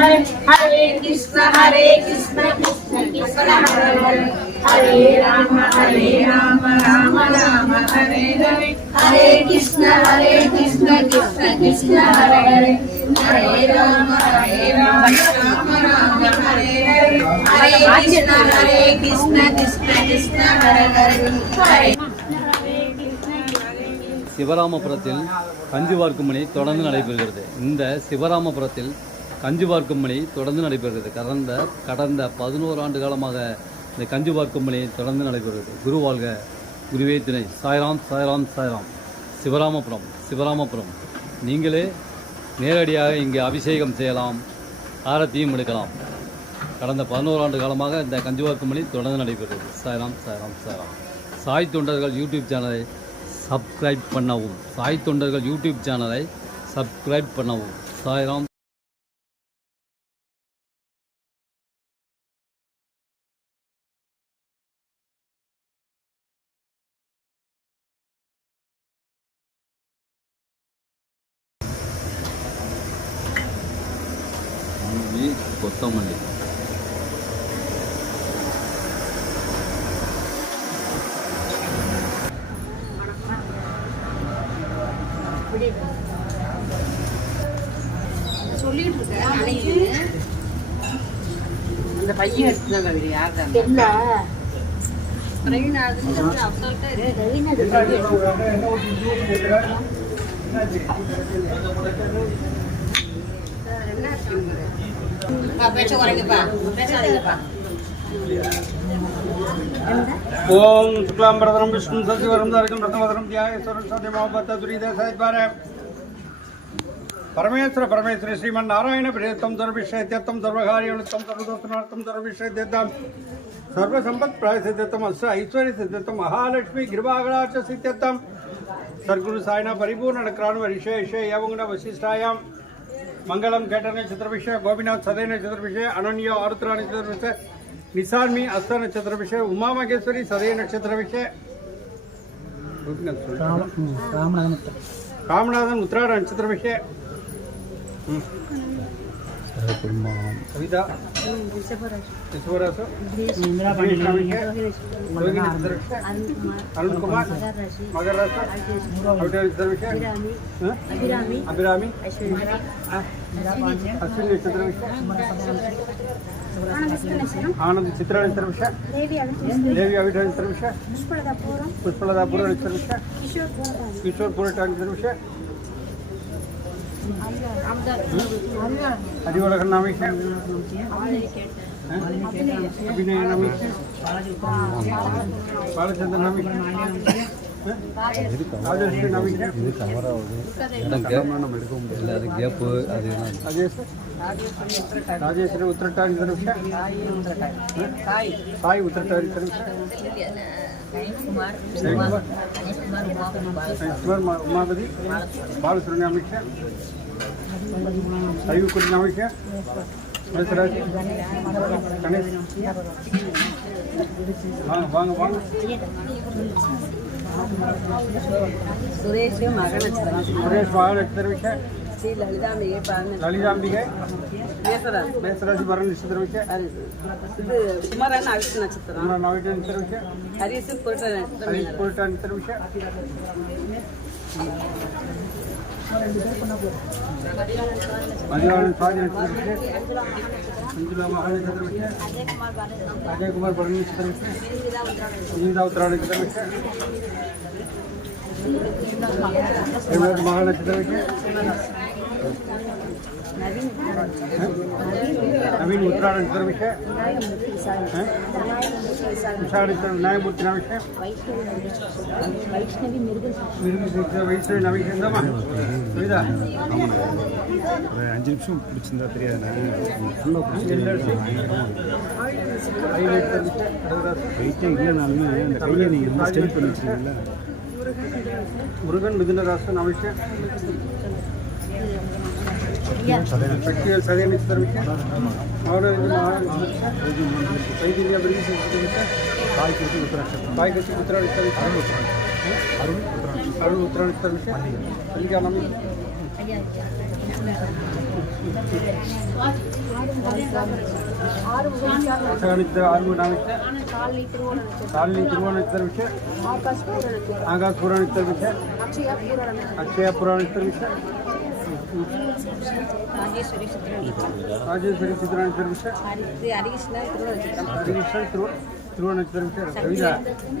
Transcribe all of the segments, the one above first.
ஹரே ஹரே ஹரே கிருஷ்ண ஹரே கிருஷ்ண கிருஷ்ண கிருஷ்ண ஹரே ஹரே ஹரே ராம ஹரே ராம ராம ராம ஹரே ஹரே ஹரே கிருஷ்ண ஹரே கிருஷ்ண கிருஷ்ண கிருஷ்ண ஹரே ஹரே ஹரே ராம ஹரே ராம ராம ராம ஹரே ஹரே ஹரே கிருஷ்ண ஹரே கிருஷ்ண கிருஷ்ண கிருஷ்ண ஹரே ஹரே சிவராமபுரத்தில் கஞ்சி வார்க்கும் பணி தொடர்ந்து நடைபெறுகிறது. இந்த சிவராமபுரத்தில் கஞ்சி பார்க்கும் பணி தொடர்ந்து நடைபெறுகிறது. கடந்த கடந்த பதினோரு ஆண்டு காலமாக இந்த கஞ்சி பார்க்கும் பணி தொடர்ந்து நடைபெறுகிறது. குரு வாழ்க குருவே திணை. சாய்ராம் சாய்ராம் சாய்ராம். சிவராமபுரம் சிவராமபுரம். நீங்களே நேரடியாக இங்கே அபிஷேகம் செய்யலாம் ஆரத்தியும் எடுக்கலாம். கடந்த பதினோரு ஆண்டு காலமாக இந்த கஞ்சி பார்க்கும் பணி தொடர்ந்து நடைபெறுகிறது. சாய்ராம் சாய்ராம் சாய்ராம். சாய் தொண்டர்கள் யூடியூப் சேனலை சப்ஸ்கிரைப் பண்ணவும். சாய் தொண்டர்கள் யூடியூப் சேனலை சப்ஸ்கிரைப் பண்ணவும். சாய்ராம் பையன் எடுத்துனாங்க அவர் யார் தான் பேச்ச குறைங்கப்பா பேசாதீங்கப்பா ஓம் சுக்லாம்பரதரம் விஷ்ணு சசிவரம் தரிகம் ரத்னவதரம் பரமேஸ்வர பரமேஸ்வரி ஸ்ரீமன் நாராயண பிரேத்தம் சர்வவிஷேத்தியத்தம் சர்வகாரியத்தம் சர்வதோஷனார்த்தம் சர்வவிஷேத்தியத்தாம் சர்வசம்பத் பிராயசித்தியத்தம் அஸ்ர ஐஸ்வர்ய சித்தியத்தம் மகாலட்சுமி கிருபாகராட்ச சித்தியத்தம் சர்க்குரு சாய்னா பரிபூர்ண நடக்கிறான் ரிஷேஷே ஏவங்குண வசிஷ்டாயாம் மங்களம் கேட்டன சதுர்பிஷ கோபிநாத் சதய நட்சத்திரபிஷே அனன்யோ ஆருத்ரா நட்சத்திரபிஷ நிசான்மி அஸ்த நட்சத்திரபிஷே உமா மகேஸ்வரி சதய நட்சத்திரபிஷே. ராமநாதன் உத்ராட நட்சத்திரபிஷே. అభిరామి అశ్విని నక్షత్ర విషయ ఆనంద్ చిత్ర నక్షత్ర విషయ దేవి అవిట నక్షత్ర విషయ పుష్పలదాపూర నక్షత్ర విషయ కిషోర్ పూర నక్షత్ర அறிவாளர்கள் நாமே அபிநய நாமி பாலச்சந்திர நாமி கேப்பு அது Rajeswari உத்திரட்டாரி Sai உத்திரட்டாரி Umapathi பாலசுரன் Amit Shah. Are you good now here? Yes, sir. Yes, sir. Come in. வாங்க வாங்க சுரேஷ் மகன் சுரேஷ் மகன் எத்தனை ஸ்ரீ லலிதாம்பிகை பாருங்க லலிதாம்பிகை மேசரா மேசராசி பரண நட்சத்திரம் வச்ச இது குமரன் அவிட்ட நட்சத்திரம் குமரன் அவிட்ட நட்சத்திரம் வச்ச ஹரிசு புரட்ட நட்சத்திரம் ஹரிசு புரட்ட நட்சத்திரம் வச்ச మదివారం స్వాతి నక్షత్ర విషయ మంజుల మహా నక్షత్ర విషయ అజయ్ కుమార్ పర నక్షత్ర విషయ సునీత ఉత్తర నక్షత్ర విషయ નવીન ઉત્તરાયણકર વિશે વિશાળ ન્યાયમૂર્તિના વિશે વૈષ્ણવીના વિશે புரியுதா ஒரு அஞ்சு நிமிஷம் பிடிச்சிருந்தா தெரியாது. வெயிட்டே இல்லைனாலுமே அந்த கையில் நீங்கள் ஸ்டெடி தெரிவிச்சு வைத்திய பிரிவு தெரிவிச்சு தாய் கிருத்தி உத்தராட்சம் தாய் கிருத்தி உத்தராட்சி தெரிவிச்சு அருள் அருள் உத்தராட்சி தெரிவிச்சு கல்யாணம் உத்தராட்சி ஆறு நாமிச்சு காலனி திருவோணம் தெரிவிச்சு ஆகாஷ் புராணம் தெரிவிச்சு அக்ஷய புராணம் தெரிவிச்சு ராஜேஸ்வரி சித்திரம் ராஜேஸ்வரி சித்ராணி தெரிவிச்சு ஹரிகிருஷ்ணன் திருவண்ணாச்சித்திரம் ஹரிகிருஷ்ணன் திரு திருவோணம் தெரிவிச்சு கவிதா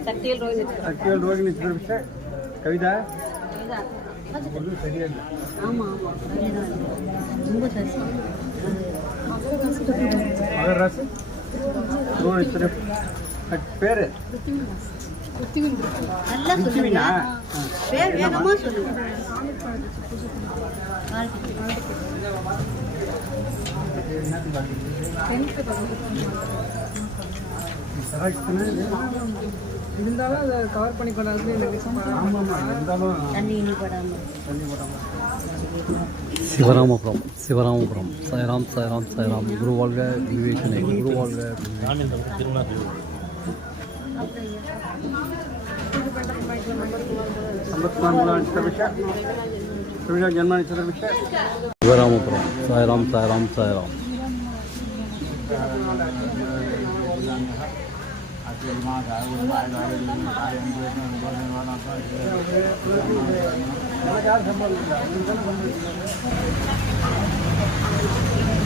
சக்தியல் ரோஹினி சக்திவேல் ரோகிணி தெரிவிச்சு கவிதா ஒன்றும் மகர ராசி பேரு பேர் சொல்லுங்க இருந்தாலும் அதை கவர் பண்ணி கொண்டாந்து சிவராமபுரம் சிவராமபுரம். சாய்ராம் சாய்ராம் சாய்ராம். குரு வாழ்க விவேச்சனை குரு வாழ்க ஐம்பத்தி மூணாம் சதவீத ஜன்மானி சதவீத சிவராமபுரம். சாய்ராம் சாய்ராம் சாய்ராம்.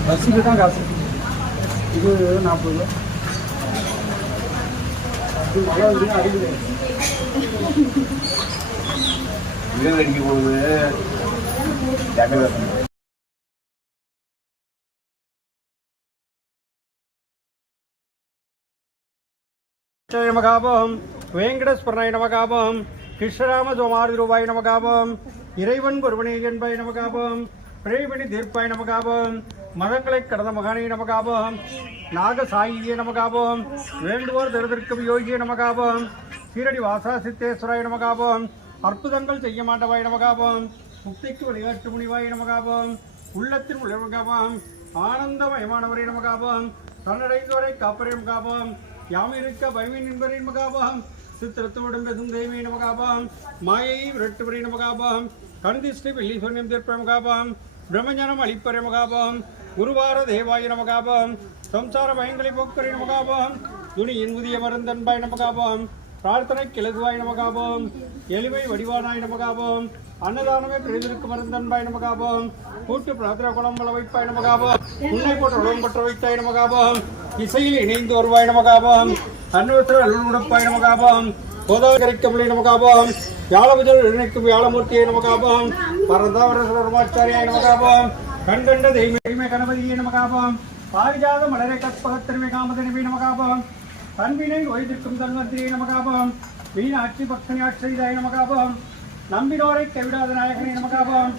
பஸ்ஸுக்கு தான் காசு. இது நாற்பது ரூபா. அடிக்குது. அடிக்க போகுது. ஜாக்கிரதை நமகாபம் வேங்கடஸ்வரனாய் நமகாபம் கிருஷ்ணராம சோமாரி ரூபாய் நமகாபம் இறைவன் ஒருவனே என்பாய் நமகாபம் பிரேமணி தீர்ப்பாய் நமகாபம் மதங்களை கடந்த மகானே நமகாபம் நாகசாயியே நமகாபம் வேண்டுவோர் திருதிருக்கும் யோகியே நமகாபம் சீரடி வாசா சித்தேஸ்வராய் நமகாபம் அற்புதங்கள் செய்ய மாட்டவாய் நமகாபம் முக்திக்கு வழிகாட்டு முனிவாய் நமகாபம். உள்ளத்தின் உலகமாம் ஆனந்தமயமானவரே நமகாபம். தன்னடைந்தவரை காப்பரே நமகாபம். யாமிருக்க பயமின் என்பரின் மகாபாம் சித்திரத்தோடும் பெசும் தெய்வீ நமகாபம். மாயை விரட்டுவரை நமகாபம். கண்திஷ்டி வெள்ளி சொன்னியம் தீர்ப்ப மகாபாம் பிரம்மஞானம் அளிப்பரை மகாபாம் குருவார தேவாய நமகாபம். சம்சார பயங்களை போக்குறை நமகாபம். துணியின் புதிய மருந்தன்பாய் நமகாபம். பிரார்த்தனை கிழகுவாய் நமகாபம். எளிமை வடிவானாய் நமகாபம். அன்னதானமே பிரிதிருக்கு மருந்தன்பாய் நமகாபாம் கூட்டு பிரதர குளம்பல வைப்பாய் நமகாபாம் உன்னை போட்டு உடம்பு பற்ற வைத்தாய் நமகாபாம் இசையில் இணைந்து வருவாய் நமகாபாம் அன்வத்திர அலுவலப்பாய் நமகாபாம் கோதாகரிக்கவில்லை நமகாபாம் யாழபுஜல் இணைக்கும் யாழமூர்த்தியை நமகாபாம் பரந்தாவரமாச்சாரியாய் நமகாபாம் கண்கண்ட தெய்வமே கணபதியை நமகாபாம் பாரிஜாத மலரை கற்பகத்திருமை காமதனிமை நமகாபாம் அன்பினை ஒய்திருக்கும் தன்வந்திரியை நமகாபாம் மீனாட்சி பக்தனி ஆட்சிதாய் நமகாபாம் நம்பினோரை கைவிடாத நாயகனை நமக்காபம்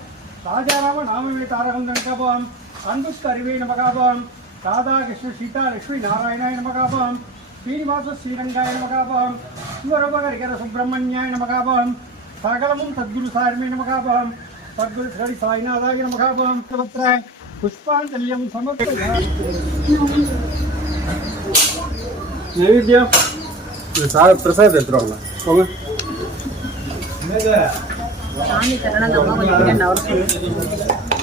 ராஜாராம நாமமே தாரகம் நமக்காபம் அன்புக்கு அறிவை நமக்காபம் ராதா கிருஷ்ண சீதா லட்சுமி நாராயணாய நமகாபம். ஸ்ரீனிவாச ஸ்ரீரங்காய நமகாபம். சிவரபகரிகர சுப்பிரமணியாய நமகாபம். சகலமும் சத்குரு சாரமே நமகாபம். சத்குரு ஸ்ரீ சாய்நாதாய நமகாபம். தவத்திர புஷ்பாஞ்சலியம் சமர்ப்பயாமி நைவேத்தியம். பிரசாத் எடுத்துருவாங்களா போங்க. சாமி தரணும் அந்த அம்மா கொஞ்சம் பின்னாடி அவர்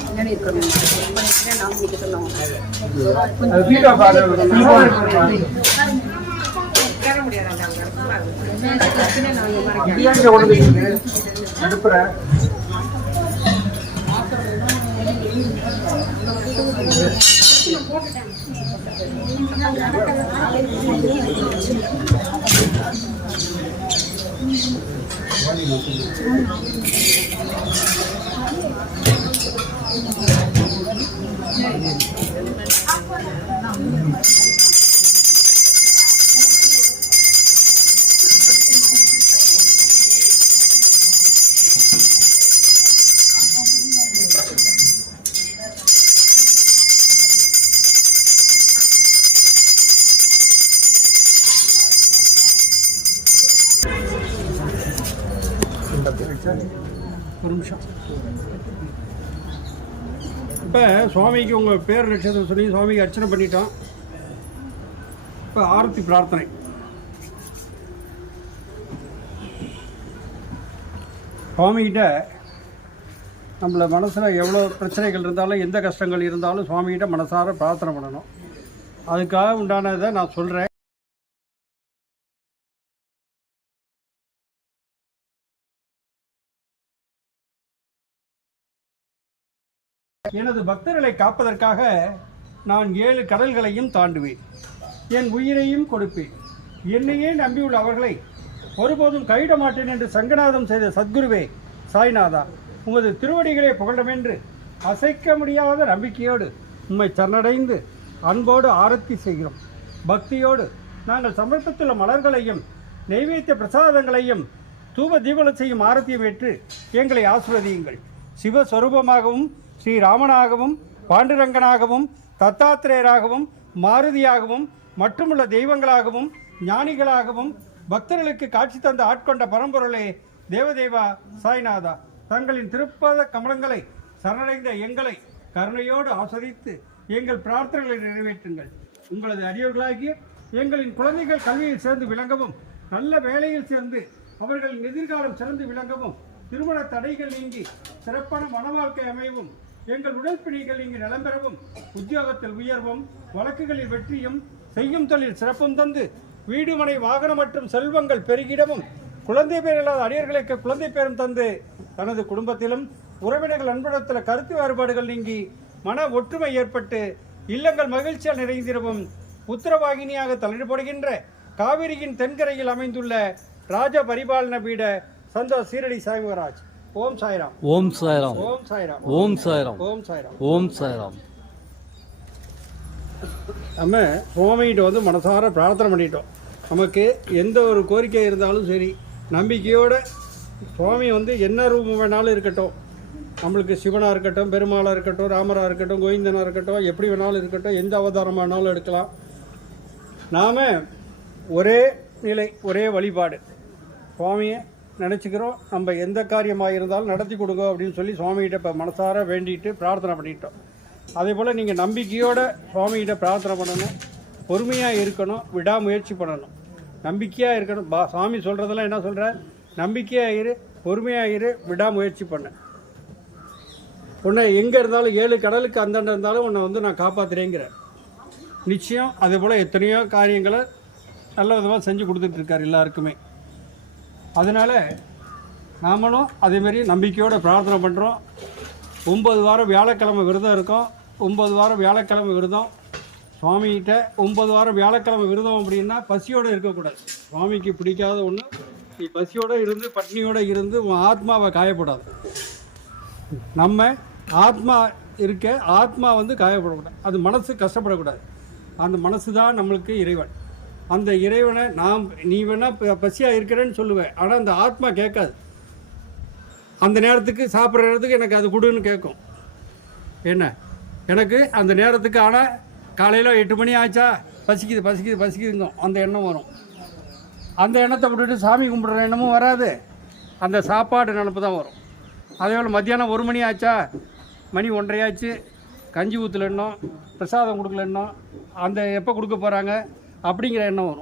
பின்னாடி இருக்கணும். பின்னாடி நாம் வீட்டு அனுப்புறேன். 음. ஒரு நிமிஷம் இப்போ சுவாமிக்கு உங்கள் பேர் நட்சத்திரம் சொல்லி சுவாமிக்கு அர்ச்சனை பண்ணிட்டோம். இப்போ ஆரத்தி பிரார்த்தனை. சுவாமிகிட்ட நம்மள மனசில் எவ்வளோ பிரச்சனைகள் இருந்தாலும் எந்த கஷ்டங்கள் இருந்தாலும் சுவாமிகிட்ட மனசார பிரார்த்தனை பண்ணணும். அதுக்காக உண்டானதை நான் சொல்கிறேன் எனது பக்தர்களை காப்பதற்காக நான் ஏழு கடல்களையும் தாண்டுவேன். என் உயிரையும் கொடுப்பேன். என்னையே நம்பியுள்ள அவர்களை ஒருபோதும் கைவிட மாட்டேன் என்று சங்கநாதம் செய்த சத்குருவே சாய்நாதா உமது திருவடிகளே புகழும் என்று அசைக்க முடியாத நம்பிக்கையோடு உம்மை சரணடைந்து அன்போடு ஆரத்தி செய்கிறோம். பக்தியோடு நாங்கள் சமர்ப்பித்துள்ள மலர்களையும் நெய்வேத்திய பிரசாதங்களையும் தூப தீபனம் செய்யும் ஆரத்தியம் ஏற்று எங்களை ஆசிர்வதியுங்கள். சிவஸ்வரூபமாகவும் ஸ்ரீராமனாகவும் பாண்டுரங்கனாகவும் தத்தாத்திரேயராகவும் மாருதியாகவும் மற்றுமுள்ள தெய்வங்களாகவும் ஞானிகளாகவும் பக்தர்களுக்கு காட்சி தந்த ஆட்கொண்ட பரம்பொருளே தேவதேவா சாய்நாதா. தங்களின் திருப்பத கமலங்களை சரணடைந்த எங்களை கருணையோடு ஆஸ்வதித்து எங்கள் பிரார்த்தனைகளை நிறைவேற்றுங்கள். உங்களது அடியோர்களாகிய எங்களின் குழந்தைகள் கல்வியில் சேர்ந்து விளங்கவும் நல்ல வேலையில் சேர்ந்து அவர்களின் எதிர்காலம் சிறந்து விளங்கவும் திருமண தடைகள் நீங்கி சிறப்பான மன வாழ்க்கை அமையவும் எங்கள் உடற்பிணிகள் இங்கு நலம் பெறவும் உத்தியோகத்தில் உயர்வும் வழக்குகளில் வெற்றியும் செய்யும் தொழில் சிறப்பும் தந்து வீடுமனை வாகனம் மற்றும் செல்வங்கள் பெருகிடவும் குழந்தை பேர் இல்லாத அடியர்களுக்கு குழந்தை பேரும் தந்து தனது குடும்பத்திலும் உறவினர்கள் அன்புடத்தில் கருத்து வேறுபாடுகள் நீங்கி மன ஒற்றுமை ஏற்பட்டு இல்லங்கள் மகிழ்ச்சியால் நிறைந்திடவும் உத்தரவாகினியாக தள்ளிடுபடுகின்ற காவிரியின் தென்கரையில் அமைந்துள்ள ராஜ பரிபாலன பீட சந்தோஷ் சீரடி சாய்மகராஜ் ஓம் சாய்ராம். ஓம் சாய்ராம். ஓம் சாய்ராம். ஓம் சாய்ராம். ஓம் சாய்ராம். ஓம் சாய்ராம். நம்ம சுவாமிகிட்ட வந்து மனசார பிரார்த்தனை பண்ணிட்டோம். நமக்கு எந்த ஒரு கோரிக்கை இருந்தாலும் சரி நம்பிக்கையோட சுவாமி வந்து என்ன ரூபம் வேணாலும் இருக்கட்டும். நம்மளுக்கு சிவனாக இருக்கட்டும் பெருமாளாக இருக்கட்டும் ராமராக இருக்கட்டும் கோவிந்தனாக இருக்கட்டும் எப்படி வேணாலும் இருக்கட்டும் எந்த அவதாரம் வேணாலும் எடுக்கலாம். நாம் ஒரே நிலை ஒரே வழிபாடு. சுவாமியை நினச்சிக்கிறோம். நம்ம எந்த காரியமாக இருந்தாலும் நடத்தி கொடுங்க அப்படின்னு சொல்லி சுவாமிகிட்ட இப்போ மனசார வேண்டிட்டு பிரார்த்தனை பண்ணிட்டோம். அதே போல் நீங்கள் நம்பிக்கையோடு சுவாமிகிட்ட பிரார்த்தனை பண்ணணும். பொறுமையாக இருக்கணும். விடாமுயற்சி பண்ணணும். நம்பிக்கையாக இருக்கணும். பா சாமி சொல்கிறதெல்லாம் என்ன சொல்கிற நம்பிக்கையாக இரு பொறுமையாக இரு விடாமுயற்சி பண்ணு. உன்னை எங்கே இருந்தாலும் ஏழு கடலுக்கு அந்தாண்ட இருந்தாலும் உன்னை வந்து நான் காப்பாற்றுறேங்கிறேன் நிச்சயம் அதே போல் எத்தனையோ காரியங்களை நல்ல விதமாக செஞ்சு கொடுத்துட்ருக்கார் எல்லாருக்குமே. அதனால் நாமளும் அதேமாரி நம்பிக்கையோடு பிரார்த்தனை பண்ணுறோம் ஒம்பது வாரம் வியாழக்கிழமை விரதம் இருக்கோம். ஒம்பது வாரம் வியாழக்கிழமை விரதம். சுவாமிகிட்ட ஒம்பது வாரம் வியாழக்கிழமை விரதம் அப்படின்னா பசியோடு இருக்கக்கூடாது. சுவாமிக்கு பிடிக்காத ஒன்று நீ பசியோடு இருந்து பட்னியோடு இருந்து உன் ஆத்மாவை காயப்படாது. நம்ம ஆத்மா இருக்க ஆத்மா வந்து காயப்படக்கூடாது. அது மனசு கஷ்டப்படக்கூடாது. அந்த மனசு தான் நம்மளுக்கு இறைவன். அந்த இறைவனை நாம் நீ வேணால் பசியாக இருக்கிறேன்னு சொல்லுவேன். ஆனால் அந்த ஆத்மா கேட்காது. அந்த நேரத்துக்கு சாப்பிட்ற நேரத்துக்கு எனக்கு அது கொடுன்னு கேட்கும். என்ன? எனக்கு அந்த நேரத்துக்கு ஆனால் காலையில் எட்டு மணி ஆச்சா? பசிக்குது பசிக்குது பசிக்குதுங்க அந்த எண்ணம் வரும். அந்த எண்ணத்தை விட்டுட்டு சாமி கும்பிட்ற எண்ணமும் வராது. அந்த சாப்பாடு நினப்பு தான் வரும். அதே போல் மத்தியானம் ஒரு மணி ஆச்சா? மணி ஒன்றரையாச்சு கஞ்சி ஊற்றுல எண்ணம் பிரசாதம் கொடுக்கல எண்ணம். அந்த எப்போ கொடுக்க போகிறாங்க அப்படிங்கிற எண்ணம் வரும்.